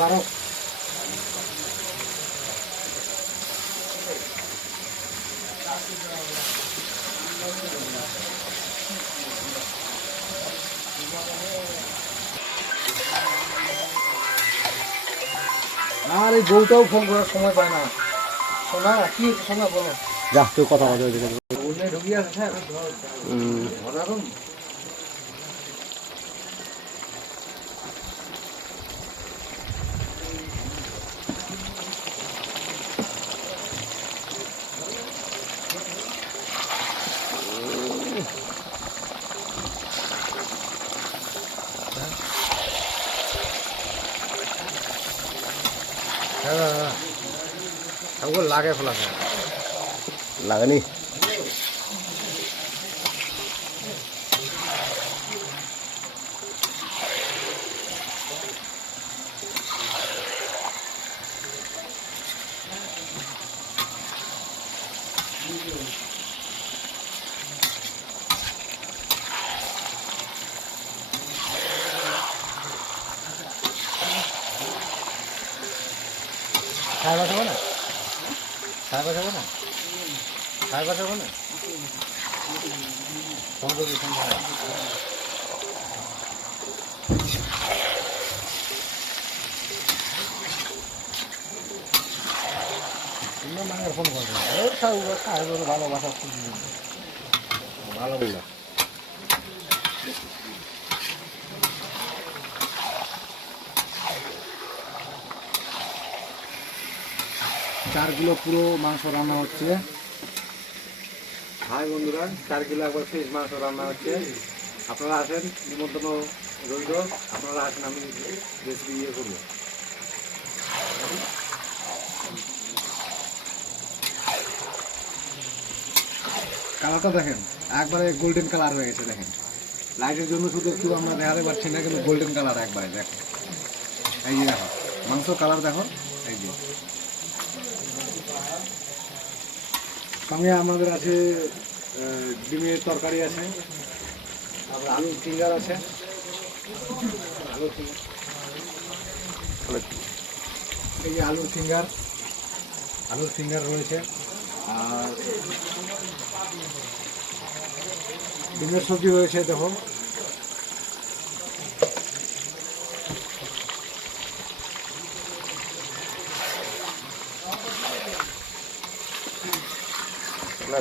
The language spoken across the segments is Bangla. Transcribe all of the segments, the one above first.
বারো আর এই বউটাও ফোন করার সময় পায় না। শোনা কি শোনা বলো, যা তুই কথা বলতে ঢুকিয়ে আছে স্যার ধরারুন। লাগে ফেলাছে লাগেনি। খাই বাঁচাবো না, খাই বাঁচাবো না, খাই বাঁচাবো না। ফোন করবি ফোন করে মাঙের ফোন করবে ভালোবাসা ভালো বললো। চারগুলো পুরো মাংস রান্না হচ্ছে। হাই বন্ধুরা, 4 কিলো একবার ফিশ মাংস রান্না হচ্ছে। আপনারা আসেন, নিমন্ত্রণ রইল, আপনারা আসেন, আমি রেসিপি ইয়ে করবো। কালারটা দেখেন একবারে গোল্ডেন কালার হয়ে গেছে। দেখেন লাইটের জন্য শুধু একটু আমরা দেখাতে পারছি না, কিন্তু গোল্ডেন কালার একবারে দেখো। এই যে দেখো মাংস কালার দেখো, এই যে। সঙ্গে আমাদের আছে ডিমের তরকারি আছে, তারপরে আলুর ফিঙ্গার আছে, আলুর ফিঙ্গার, এই যে আলুর ফিঙ্গার রয়েছে। আর ডিমের সবজি রয়েছে দেখো।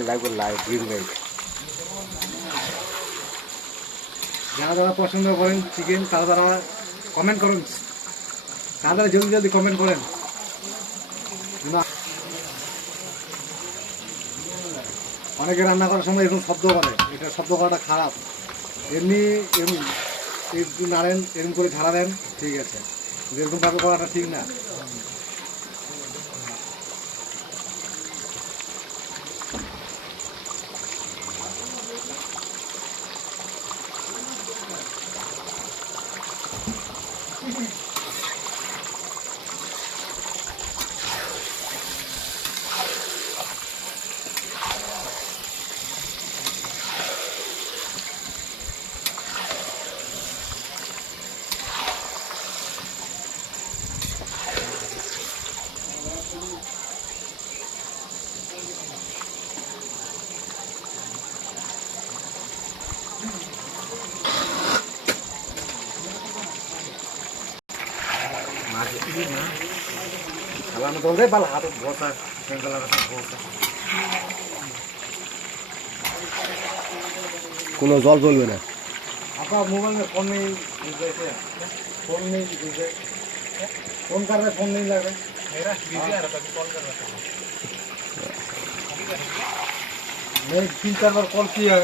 লাগবে লাইট গ্রিন লাইট। যারা যারা পছন্দ করেন চিকেন, তারা তারা কমেন্ট করুন, তারা জলদি জলদি কমেন্ট করেন। না অনেকে রান্না করার সময় এরকম শব্দ করে, এটা শব্দ করাটা খারাপ। এমনি একটু নাড়েন, এরকম করে ঝাড়া দেন, ঠিক আছে। এরকম ভাবে করাটা ঠিক না। কোনো জল চলবে না। আপনার মোবাইলে ফোন নেই, फोन नहीं दीजिए, फोन कर रहे, फोन नहीं लग रहे मेरा बिजी आ रहा था, कॉल कर रहा था मैं 3-4 बार कॉल किया है।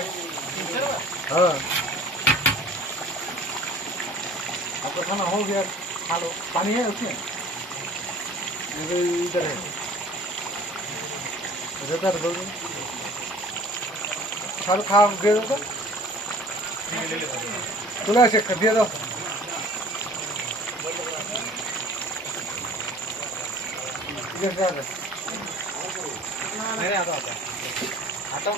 हाँ आपका खाना हो गया, खा लो। पानी है उसमें, इधर है रहता है, बोल सारू खा दे दो, चलो ऐसे कर दिया दो। मेरे आता आता आता हूँ।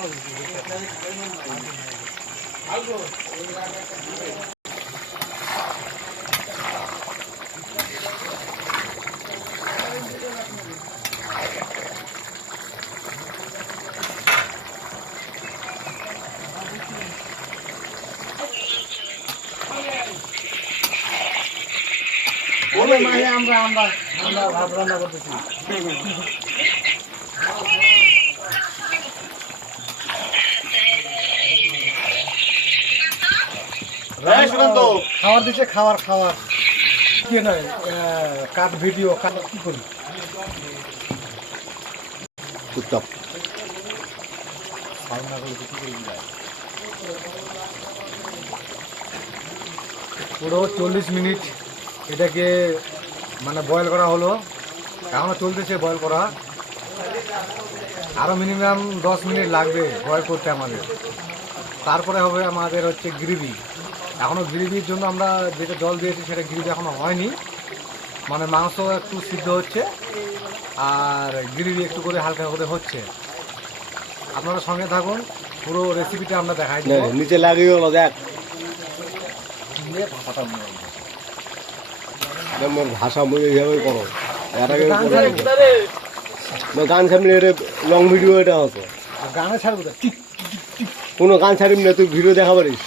আমরা ভাত রান্না করতেছি। খাবার দিচ্ছে, খাবার কি নয়, কাট ভিডিও কাট কি করি চুপচাপ পুরো 40 মিনিট এটাকে মানে বয়েল করা হলো, এখনো চলতেছে বয়েল করা, আরো মিনিমাম 10 মিনিট লাগবে বয়েল করতে আমাদের। তারপরে হবে আমাদের হচ্ছে গ্রেভি। এখনো গ্রেভির জন্য আমরা যেটা জল দিয়েছি সেটা গ্রেভি এখনো হয়নি, মানে মাংস একটু সিদ্ধ হচ্ছে আর গ্রেভি একটু করে হালকা করে হচ্ছে। আপনারা সঙ্গে থাকুন, পুরো রেসিপিটা আমরা দেখাই নে, দেবো। নিচে লাগিয়ে গেলো দেখ মোর ভাষা মুই এইভাবে করো এর আগে গান ছাড়বি না, এটা লং ভিডিও এটা হতো গানে ছাড়বো তো, ঠিক কোনো গান ছাড়বি না, তুই ভিডিও দেখা পারিস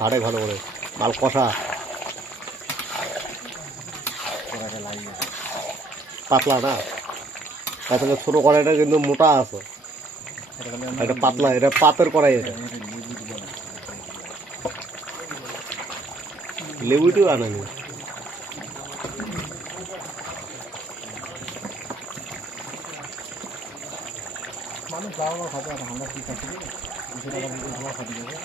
হাড়ে ভালো করে মাল কষা পাতলা না, তাহলে ছোটো কড়াইটা কিন্তু মোটা আছে, এটা পাতলা, এটা পাতের কড়াই, এটা লেবুটিও আনেনি মানুষ যাওয়া খাতে আমরা ঠিক আছে 200 টাকা দিয়ে খাওয়া খাতে যাবে।